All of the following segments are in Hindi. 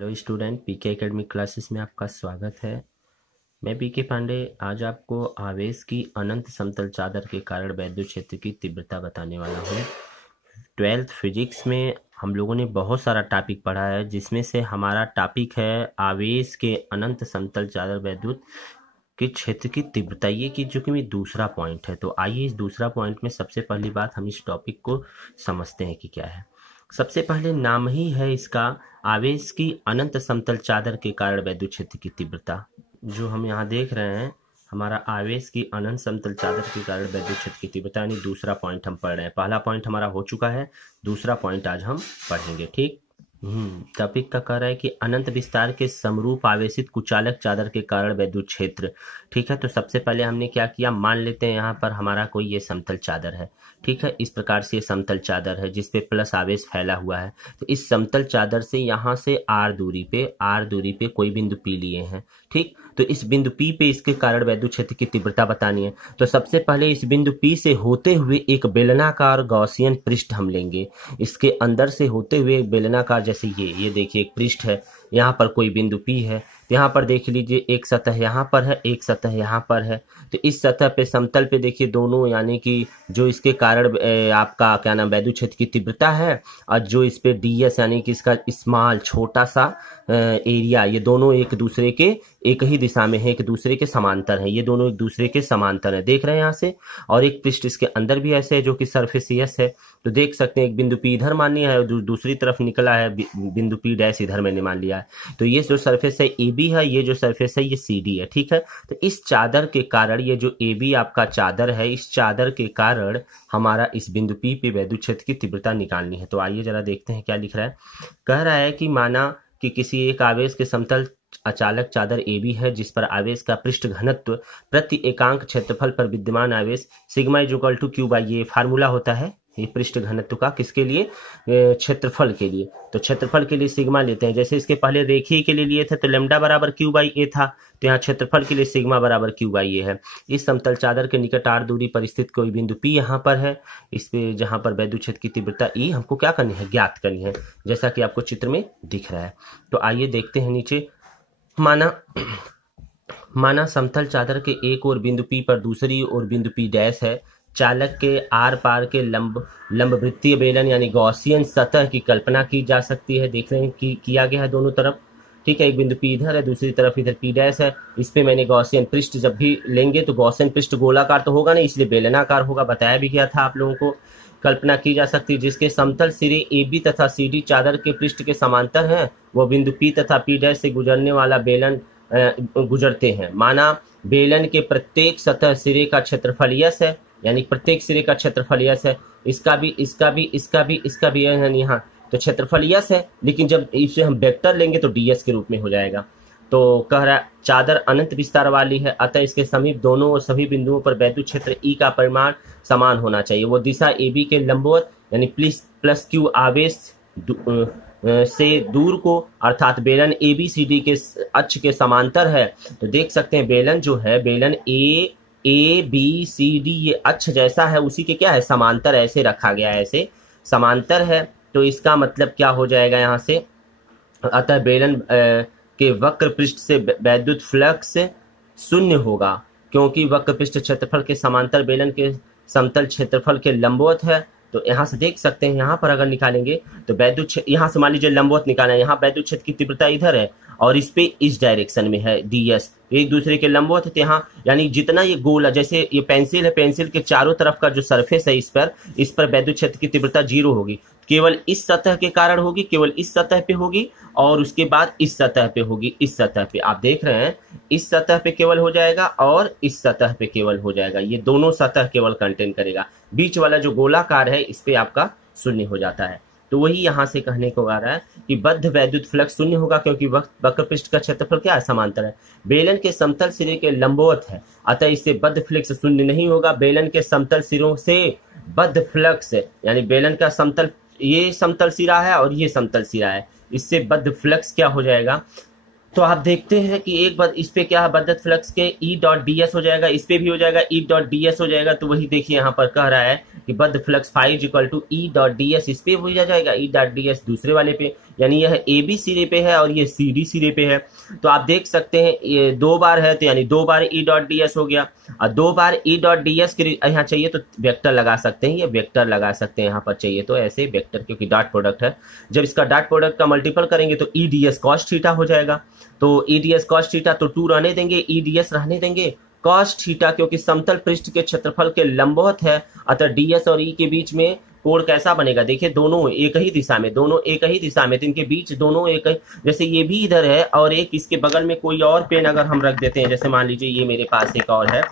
हेलो स्टूडेंट, पीके एकेडमिक क्लासेस में आपका स्वागत है। मैं पीके पांडे आज आपको आवेश की अनंत समतल चादर के कारण वैद्युत क्षेत्र की तीव्रता बताने वाला हूँ। 12th फिजिक्स में हम लोगों ने बहुत सारा टॉपिक पढ़ा है, जिसमें से हमारा टॉपिक है आवेश के अनंत समतल चादर वैद्युत के क्षेत्र की तीव्रता। ये कि जो कि मेरा दूसरा पॉइंट है। तो आइए इस दूसरा पॉइंट में सबसे पहली बात हम इस टॉपिक को समझते हैं कि क्या है। सबसे पहले नाम ही है इसका आवेश की अनंत समतल चादर के कारण वैद्युत क्षेत्र की तीव्रता। जो हम यहाँ देख रहे हैं, हमारा आवेश की अनंत समतल चादर के कारण वैद्युत क्षेत्र की तीव्रता, यानी दूसरा पॉइंट हम पढ़ रहे हैं। पहला पॉइंट हमारा हो चुका है, दूसरा पॉइंट आज हम पढ़ेंगे। ठीक। टॉपिक का कह रहा है कि अनंत विस्तार के समरूप आवेशित कुचालक चादर के कारण वैद्युत क्षेत्र। ठीक है, तो सबसे पहले हमने क्या किया, मान लेते हैं यहाँ पर हमारा कोई ये समतल चादर है। ठीक है, इस प्रकार से ये समतल चादर है जिसपे प्लस आवेश फैला हुआ है। तो इस समतल चादर से यहाँ से आर दूरी पे कोई बिंदु पी लिए हैं। ठीक, तो इस बिंदु पी पे इसके कारण वैद्युत क्षेत्र की तीव्रता बतानी है। तो सबसे पहले इस बिंदु पी से होते हुए एक बेलनाकार गॉसियन पृष्ठ हम लेंगे। इसके अंदर से होते हुए एक बेलनाकार, जैसे ये देखिए एक पृष्ठ है, यहाँ पर कोई बिंदु पी है। तो यहाँ पर देख लीजिए एक सतह यहाँ पर है, एक सतह यहाँ पर है। तो इस सतह पे समतल पे देखिए दोनों, यानी कि जो इसके कारण आपका क्या नाम वैद्युत क्षेत्र की तीव्रता है, और जो इस पे ds यानी कि इसका स्मॉल छोटा सा एरिया, ये दोनों एक दूसरे के एक ही दिशा में है, एक दूसरे के समांतर है। ये दोनों एक दूसरे के समांतर है, देख रहे हैं यहाँ से। और एक पृष्ठ इसके अंदर भी ऐसे है जो कि सरफेस एस है। तो देख सकते हैं एक बिंदु पी इधर मान लिया है और दूसरी तरफ निकला है बिंदु पी डैश इधर मैंने मान लिया है। तो ये जो सरफेस है ए बी है, ये जो सरफेस है ये सी डी है। ठीक है, तो इस चादर के कारण, ये जो ए बी आपका चादर है, इस चादर के कारण हमारा इस बिंदु पी पे वैद्युत क्षेत्र की तीव्रता निकालनी है। तो आइए जरा देखते हैं क्या लिख रहा है। कह रहा है कि माना कि किसी एक आवेश के समतल अचालक चादर ए बी है, जिस पर आवेश का पृष्ठ घनत्व प्रति एकांक क्षेत्रफल पर विद्यमान आवेश sigma is equal to Q by A formula होता है। ये पृष्ठ घनत्व का किसके लिए, क्षेत्रफल के लिए। तो क्षेत्रफल के लिए सिग्मा लेते हैं। जैसे इसके पहले रेखीय के लिए लिए थे तो लैम्डा बराबर क्यू बाई ए था, तो यहाँ क्षेत्रफल के लिए सिग्मा बराबर क्यू बाई ए है। इस समतल चादर के निकट आर दूरी पर स्थित कोई बिंदु पी यहाँ पर है, इस पे जहाँ पर वैद्युत क्षेत्र की तीव्रता ई हमको क्या करनी है, ज्ञात करनी है, जैसा कि आपको चित्र में दिख रहा है। तो आइए देखते हैं नीचे। माना समतल चादर के एक ओर बिंदु पी पर दूसरी ओर बिंदु पी डैश है। चालक के आर पार के लंबवृत्तीय बेलन यानी गॉसियन सतह की कल्पना की जा सकती है। देख रहे हैं कि किया गया है दोनों तरफ। ठीक है, एक बिंदु पी इधर है, दूसरी तरफ इधर पी डैश है। इस पे मैंने गॉसियन पृष्ठ जब भी लेंगे तो गॉसियन पृष्ठ गोलाकार तो होगा नहीं, इसलिए बेलनाकार होगा, बताया भी गया था आप लोगों को। कल्पना की जा सकती है जिसके समतल सिरे ए बी तथा सी डी चादर के पृष्ठ के समांतर हैं, वह बिंदु पी तथा पी डैश से गुजरने वाला बेलन गुजरते हैं। माना बेलन के प्रत्येक सतह सिरे का क्षेत्रफल यस है, यानी प्रत्येक सिरे का क्षेत्रफल यस है। इसका भी यहाँ तो क्षेत्रफल यस है, लेकिन जब इसे हम वेक्टर लेंगे तो ds के रूप में हो जाएगा। तो कह रहा है चादर अनंत विस्तार वाली है, अतः इसके समीप दोनों और सभी बिंदुओं पर वैद्युत क्षेत्र ई का परिमाण समान होना चाहिए। वो दिशा ए बी के लंबवत यानी प्लस क्यू आवेश से दूर को, अर्थात बेलन ए बी सी डी के अक्ष के समांतर है। तो देख सकते हैं बेलन जो है, बेलन ए बी सी डी ये अक्ष जैसा है, उसी के क्या है, समांतर ऐसे रखा गया है, ऐसे समांतर है। तो इसका मतलब क्या हो जाएगा यहाँ से, अतः बेलन के वक्र पृष्ठ से वैद्युत फ्लक्स शून्य होगा, क्योंकि वक्र पृष्ठ क्षेत्रफल के समांतर बेलन के समतल क्षेत्रफल के लंबवत है। तो यहाँ से देख सकते हैं, यहाँ पर अगर निकालेंगे तो वैद्युत, यहाँ से मान लीजिए लंबवत निकालना है, यहाँ वैद्युत क्षेत्र की तीव्रता इधर है और इस पे इस डायरेक्शन में है ds, एक दूसरे के लंबवत है। यहाँ यानी जितना ये गोला, जैसे ये पेंसिल है, पेंसिल के चारों तरफ का जो सरफेस है, इस पर वैद्युत क्षेत्र की तीव्रता 0 होगी। केवल इस सतह के कारण होगी, केवल इस सतह पे होगी, और उसके बाद इस सतह पे होगी, इस सतह पे आप देख रहे हैं, इस सतह पे केवल हो जाएगा और इस सतह पे केवल हो जाएगा। ये दोनों सतह केवल कंटेन करेगा, बीच वाला जो गोलाकार है इस पे आपका शून्य हो जाता है। तो वही यहाँ से कहने को आ रहा है कि बद्ध वैद्युत फ्लक्स शून्य होगा, क्योंकि वक्र पृष्ठ का क्षेत्रफल क्या है, समांतर है, बेलन के समतल सिरे के लंबवत है, अतः इससे बद्ध फ्लक्स शून्य नहीं होगा। बेलन के समतल सिरों से बद्ध फ्लक्स यानी बेलन का समतल, ये समतल सिरा है और ये समतल सिरा है, इससे बद्ध फ्लक्स क्या हो जाएगा, तो आप देखते हैं कि एक बार इस पे क्या है, बद्ध फ्लक्स के ई डॉट डी एस हो जाएगा, इस पे भी हो जाएगा ई डॉट डी एस हो जाएगा। तो वही देखिए यहाँ पर कह रहा है कि बद्ध flux phi is equal to E dot D S, इस पे हो जाएगा ई डॉट डी एस दूसरे वाले पे, यानी यह ए बी सिरे पे है और ये सी डी सिरे पे है। तो आप देख सकते हैं ये 2 बार है, तो यानी 2 बार ई डॉट डी एस हो गया, और 2 बार ई डॉट डी एस के यहाँ चाहिए तो वेक्टर लगा सकते हैं, ये वेक्टर लगा सकते हैं यहाँ पर चाहिए तो ऐसे वेक्टर, क्योंकि डॉट प्रोडक्ट है। जब इसका डॉट प्रोडक्ट का मल्टीपल करेंगे तो E D S cos theta हो जाएगा। तो E D S cos theta तो 2 रहने देंगे, ई डी एस रहने देंगे कॉस थीटा, क्योंकि समतल पृष्ठ के क्षेत्रफल के लंबवत है, अतः डी एस और ई के बीच में कोण कैसा बनेगा, देखिए दोनों एक ही दिशा में, दोनों एक ही दिशा में, तो इनके बीच दोनों एक ही, जैसे ये भी इधर है और एक इसके बगल में कोई और पेन अगर हम रख देते हैं, जैसे मान लीजिए ये मेरे पास एक और है,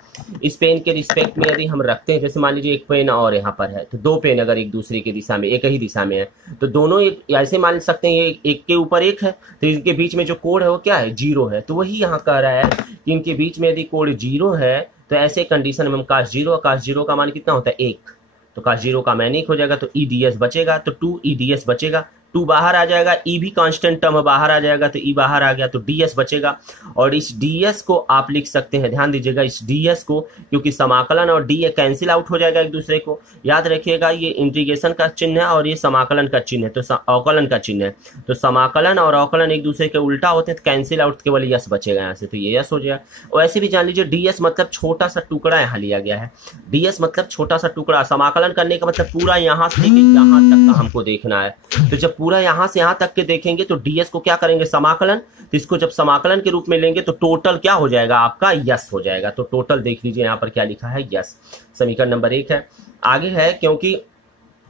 इस पेन के रिस्पेक्ट में यदि हम रखते हैं, जैसे मान लीजिए एक पेन और यहाँ पर है, तो 2 पेन अगर एक दूसरे की दिशा में एक ही दिशा में है, तो दोनों एक ऐसे मान सकते हैं, ये एक के ऊपर एक है, तो इनके बीच में जो कोण है वो क्या है, 0 है। तो वही यहाँ कह रहा है कि इनके बीच में यदि कोण 0 है तो ऐसे कंडीशन में हम cos 0, cos 0 का मान कितना होता है 1, तो cos 0 का मान 1 हो जाएगा, तो ई डी एस बचेगा, तो 2 ई डी एस बचेगा, 2 बाहर आ जाएगा, ई भी कांस्टेंट टर्म बाहर आ जाएगा, तो ई बाहर आ गया, तो डी एस बचेगा। और इस डी एस को आप लिख सकते हैं, ध्यान दीजिएगा इस डी एस को, क्योंकि समाकलन और डी ए कैंसिल आउट हो जाएगा एक दूसरे को, याद रखिएगा ये इंटीग्रेशन का चिन्ह है और ये समाकलन का चिन्ह है, तो अवकलन का चिन्ह है, तो समाकलन और अवकलन एक दूसरे के उल्टा होते हैं, तो कैंसिल आउट केवल यस बचेगा यहाँ से, तो ये यस हो जाएगा। और ऐसे भी जान लीजिए डी एस मतलब छोटा सा टुकड़ा यहाँ लिया गया है, डी एस मतलब छोटा सा टुकड़ा, समाकलन करने का मतलब पूरा यहाँ से लेके यहाँ तक का हमको देखना है, तो जब पूरा यहाँ से यहाँ तक के देखेंगे तो डीएस को क्या करेंगे समाकलन, तो इसको जब समाकलन के रूप में लेंगे तो टोटल क्या हो जाएगा आपका यस हो जाएगा। तो टोटल देख लीजिए यहाँ पर क्या लिखा है यस, समीकरण नंबर 1 है। आगे है क्योंकि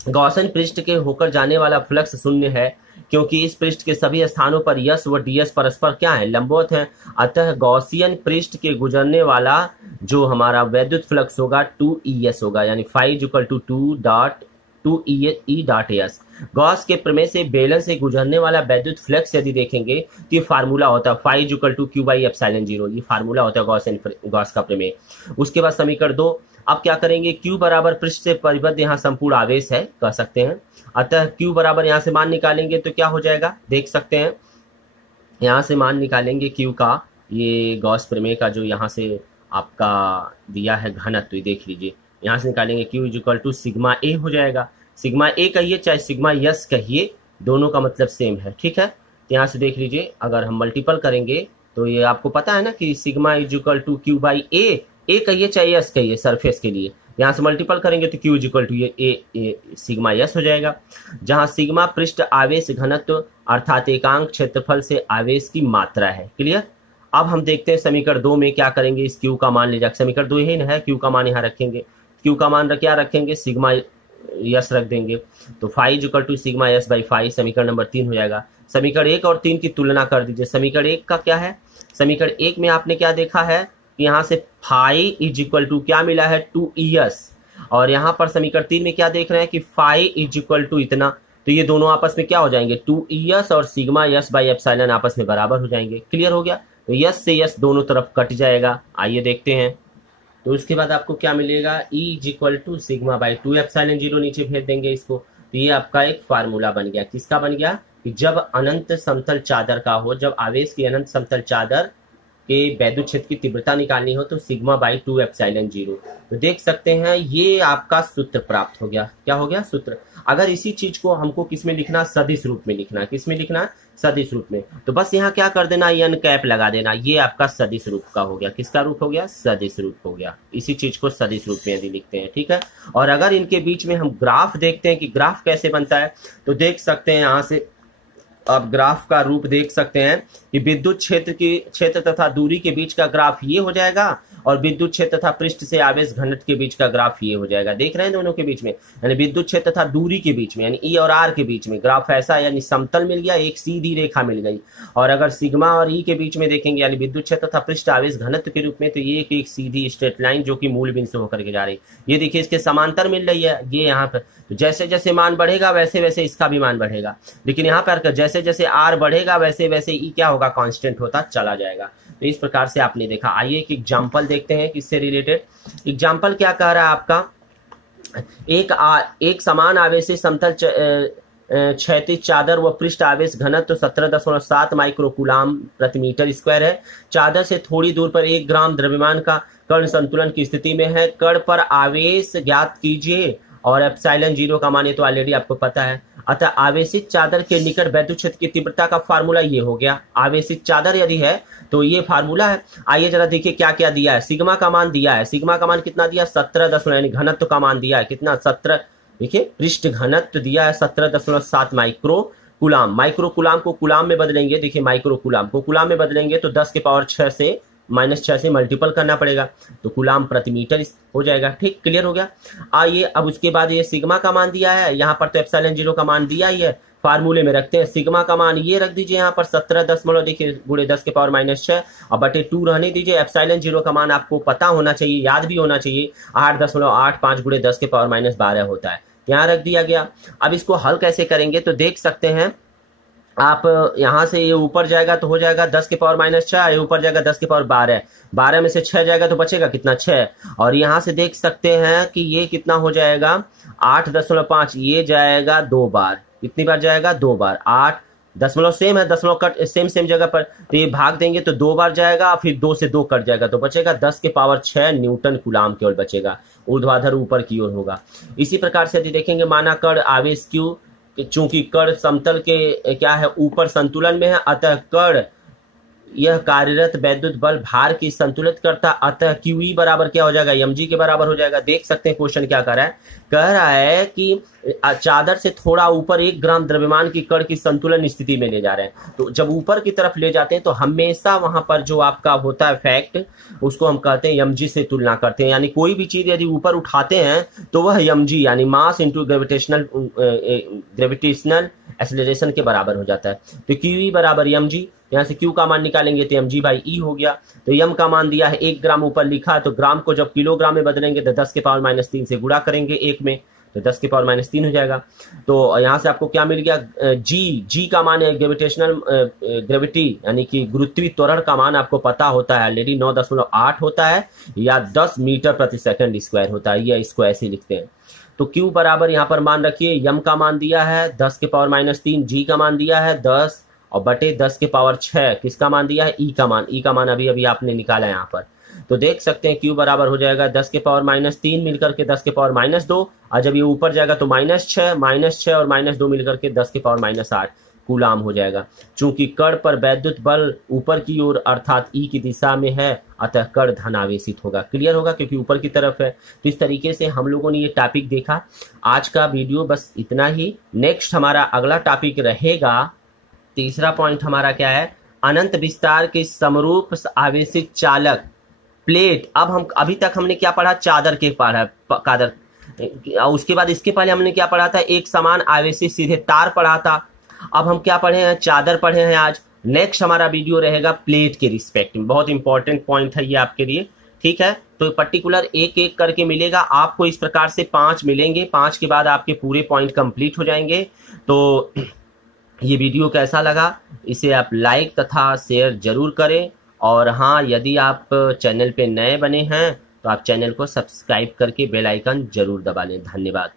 गॉसियन पृष्ठ के होकर जाने वाला फ्लक्स शून्य है, क्योंकि इस पृष्ठ के सभी स्थानों पर यस व डीएस परस्पर क्या है लंबवत है, अतः गॉसियन पृष्ठ के गुजरने वाला जो हमारा वैद्युत फ्लक्स होगा 2ES होगा, यानी phi equal to 2 dot S. Gauss के प्रमेय से बेलन से गुजरने वाला वैद्युत फ्लक्स यदि देखेंगे तो ये फार्मूला होता है phi equal to Q by epsilon 0, ये फार्मूला होता है गॉस का प्रमेय। उसके बाद समीकरण 2, अब क्या करेंगे, Q बराबर पृष्ठ से परिबद्ध यहाँ संपूर्ण आवेश है कह सकते हैं, अतः Q बराबर यहाँ से मान निकालेंगे तो क्या हो जाएगा, देख सकते हैं यहाँ से मान निकालेंगे Q का, ये गॉस प्रमेय का जो यहाँ से आपका दिया है घनत्व, तो देख लीजिए यहाँ से निकालेंगे Q इक्वल टू सिग्मा ए हो जाएगा, सिग्मा ए कहिए चाहे सिग्मा यस कहिए, दोनों का मतलब सेम है, ठीक है। तो यहाँ से देख लीजिए अगर हम मल्टीपल करेंगे तो ये आपको पता है ना कि sigma equal to Q by A कहिए चाहे यस कहिए सरफेस के लिए, यहाँ से मल्टीपल करेंगे तो क्यू इक्वल टू ये ए सिग्मा यस हो जाएगा, जहाँ सिग्मा पृष्ठ आवेश घनत्व अर्थात एकांक क्षेत्रफल से आवेश की मात्रा है। क्लियर। अब हम देखते हैं समीकरण 2 में क्या करेंगे, इस क्यू का मान ले जाकर, समीकरण 2 ही है, क्यू का मान यहाँ रखेंगे, क्यू का मान क्या रखेंगे सिग्मा यस रख देंगे, तो phi equal to sigma S by phi, समीकरण नंबर 3 हो जाएगा। समीकरण 1 और 3 की तुलना कर दीजिए, समीकरण 1 का क्या है, समीकरण 1 में आपने क्या देखा है, यहाँ से फाई इज इक्वल टू क्या मिला है 2ES, और यहाँ पर समीकरण 3 में क्या देख रहे हैं कि फाई इज इक्वल टू इतना, तो ये दोनों आपस में क्या हो जाएंगे 2ES और सिग्मा यस बाई एप्सिलॉन आपस में बराबर हो जाएंगे। क्लियर हो गया, तो यस से यस दोनों तरफ कट जाएगा। आइए देखते हैं, तो उसके बाद आपको क्या मिलेगा, E is equal to sigma by 2 epsilon 0 नीचे भेज देंगे इसको, तो ये आपका एक फार्मूला बन गया, किसका बन गया कि जब अनंत समतल चादर का हो, जब आवेश की अनंत समतल चादर के वैद्युत क्षेत्र की तीव्रता निकालनी हो तो सिग्मा बाई 2 एप्सिलॉन 0। तो देख सकते हैं ये आपका सूत्र प्राप्त हो गया, क्या हो गया सूत्र। अगर इसी चीज को हमको किस में लिखना, सदिश रूप में लिखना, किस में लिखना सदिश रूप में, तो बस यहाँ क्या कर देना एन कैप लगा देना, ये आपका सदिश रूप का हो गया, किसका रूप हो गया सदिश रूप हो गया, इसी चीज को सदिश रूप में यदि लिखते हैं, ठीक है। और अगर इनके बीच में हम ग्राफ देखते हैं कि ग्राफ कैसे बनता है, तो देख सकते हैं यहाँ से आप ग्राफ का रूप देख सकते हैं कि विद्युत क्षेत्र तथा दूरी के बीच का ग्राफ ये हो जाएगा, और विद्युत क्षेत्र तथा पृष्ठ से आवेश घनत्व के बीच का ग्राफ ये हो जाएगा। देख रहे हैं दोनों के बीच में, यानी विद्युत क्षेत्र तथा दूरी के बीच में यानी ई और आर के बीच में ग्राफ ऐसा, यानी समतल मिल गया, एक सीधी रेखा मिल गई। और अगर सिग्मा और ई के बीच में देखेंगे यानी विद्युत क्षेत्र तथा पृष्ठ आवेश घनत्व के रूप में, तो ये एक सीधी स्ट्रेट लाइन जो कि मूल बिंदु से होकर के जा रही, ये देखिए इसके समांतर मिल रही है, ये यहाँ पर, तो जैसे जैसे मान बढ़ेगा वैसे वैसे इसका भी मान बढ़ेगा, लेकिन यहाँ पर जैसे जैसे आर बढ़ेगा वैसे वैसे ई क्या होगा कांस्टेंट होता चला जाएगा। तो इस प्रकार से आपने देखा। आइए एक एग्जांपल देखते हैं किससे रिलेटेड। एग्जांपल क्या कह रहा है आपका, एक समान आवेशी समतल क्षैतिज चादर व पृष्ठ आवेश घनत्व 17.7 माइक्रोकूलाम प्रति मीटर स्क्वायर है। चादर से थोड़ी दूर पर 1 ग्राम द्रव्यमान का कण संतुलन की स्थिति में है। कण पर आवेश ज्ञात कीजिए और एप्सिलॉन 0 का मान ये तो ऑलरेडी आपको पता है। अतः आवेशित चादर के निकट वैद्युत क्षेत्र की तीव्रता का फार्मूला ये हो गया। आवेशित चादर यदि है तो ये फार्मूला है। आइए जरा देखिए क्या क्या दिया है। सिग्मा का मान दिया है। सिग्मा का मान कितना दिया? 17 यानी घनत्व का मान दिया है कितना? 17। देखिए पृष्ठ घनत्व दिया है 17.7 माइक्रोकूलाम। माइक्रोकूलाम को कूलाम में बदलेंगे। देखिए माइक्रोकूलाम को कूलाम में बदलेंगे तो 10 के पावर 6 से -6 से मल्टीपल करना पड़ेगा तो कूलाम प्रति मीटर हो जाएगा। ठीक, क्लियर हो गया। आइए अब उसके बाद ये सिग्मा का मान दिया है, यहाँ पर तो एप्सिलॉन 0 का मान दिया ही है, फार्मूले में रखते हैं। सिग्मा का मान ये रख दीजिए यहाँ पर 17 देखिए गुणे 10 के पावर -6 और बटे 2 रहने दीजिए। एप्सिलॉन 0 का मान आपको पता होना चाहिए, याद भी होना चाहिए, 8.85 गुणे 10 के पावर -12 होता है, यहाँ रख दिया गया। अब इसको हल कैसे करेंगे तो देख सकते हैं आप, यहां से ये ऊपर जाएगा तो हो जाएगा 10 के पावर -6, ये ऊपर जाएगा 10 के पावर 12, 12 में से 6 जाएगा तो बचेगा कितना? 6। और यहां से देख सकते हैं कि ये कितना हो जाएगा? 8.5, ये जाएगा 2 बार। कितनी बार जाएगा? 2 बार। 8 दशमलव सेम है, दशमलव कट सेम जगह पर, तो ये भाग देंगे तो 2 बार जाएगा, फिर 2 से 2 कट जाएगा तो बचेगा 10 के पावर 6 न्यूटन कूलाम केवल बचेगा। ऊर्ध्वाधर ऊपर की ओर होगा। इसी प्रकार से यदि देखेंगे माना कण आवेश Q, चूंकि कण समतल के क्या है ऊपर संतुलन में है, अतः कण यह कार्यरत वैद्युत बल भार की संतुलित करता, अतः QE बराबर क्या हो जाएगा? mg के बराबर हो जाएगा। देख सकते हैं क्वेश्चन क्या कर रहा है, कह रहा है कि चादर से थोड़ा ऊपर 1 ग्राम द्रव्यमान की कण की संतुलन स्थिति में ले जा रहे हैं। तो जब ऊपर की तरफ ले जाते हैं तो हमेशा वहां पर जो आपका होता है फैक्ट, उसको हम कहते हैं mg से तुलना करते हैं। यानी कोई भी चीज यदि ऊपर उठाते हैं तो वह mg यानी मास इंटू ग्रेविटेशनल एक्सेलरेशन के बराबर हो जाता है। तो QE बराबर mg, यहाँ से Q का मान निकालेंगे तो mg/e हो गया। तो m का मान दिया है 1 ग्राम ऊपर लिखा है, तो ग्राम को जब किलोग्राम में बदलेंगे तो 10 के पावर -3 से गुणा करेंगे 1 में, तो 10 के पावर -3 हो जाएगा। तो यहाँ से आपको क्या मिल गया? g का मान है ग्रेविटेशनल ग्रेविटी यानी कि गुरुत्वीय त्वरण का मान आपको पता होता है ऑलरेडी, 9.8 होता है या 10 मीटर प्रति सेकंड स्क्वायर होता है, ये इसको ऐसे लिखते हैं। तो Q बराबर यहाँ पर मान रखिए, m का मान दिया है 10 के पावर -3, g का मान दिया है 10 और बटे 10 के पावर 6, किसका मान दिया है? E का मान। E का मान अभी आपने निकाला यहाँ पर, तो देख सकते हैं Q बराबर हो जाएगा 10 के पावर -3 मिलकर के 10 के पावर -2, और जब ये ऊपर जाएगा तो -6 और -2 मिलकर के 10 के पावर -8 कूलाम हो जाएगा। चूंकि कण पर वैद्युत बल ऊपर की ओर अर्थात E की दिशा में है, अतः कण धनावेशित होगा। क्लियर होगा क्योंकि ऊपर की तरफ है। तो इस तरीके से हम लोगों ने ये टॉपिक देखा। आज का वीडियो बस इतना ही। नेक्स्ट हमारा अगला टॉपिक रहेगा, तीसरा पॉइंट हमारा क्या है? अनंत विस्तार के समरूप आवेशित चालक प्लेट। अब हम अभी तक हमने क्या पढ़ा? चादर के कादर, उसके बाद इसके पहले हमने क्या पढ़ा था? एक समान आवेशित सीधे तार पढ़ा था। अब हम क्या पढ़े हैं? चादर पढ़े हैं आज। नेक्स्ट हमारा वीडियो रहेगा प्लेट के रिस्पेक्ट में। बहुत इंपॉर्टेंट पॉइंट है ये आपके लिए, ठीक है? तो पर्टिकुलर एक एक करके मिलेगा आपको, इस प्रकार से 5 मिलेंगे। 5 के बाद आपके पूरे पॉइंट कंप्लीट हो जाएंगे। तो ये वीडियो कैसा लगा, इसे आप लाइक तथा शेयर जरूर करें। और हाँ, यदि आप चैनल पे नए बने हैं तो आप चैनल को सब्सक्राइब करके बेल आइकन जरूर दबा लें। धन्यवाद।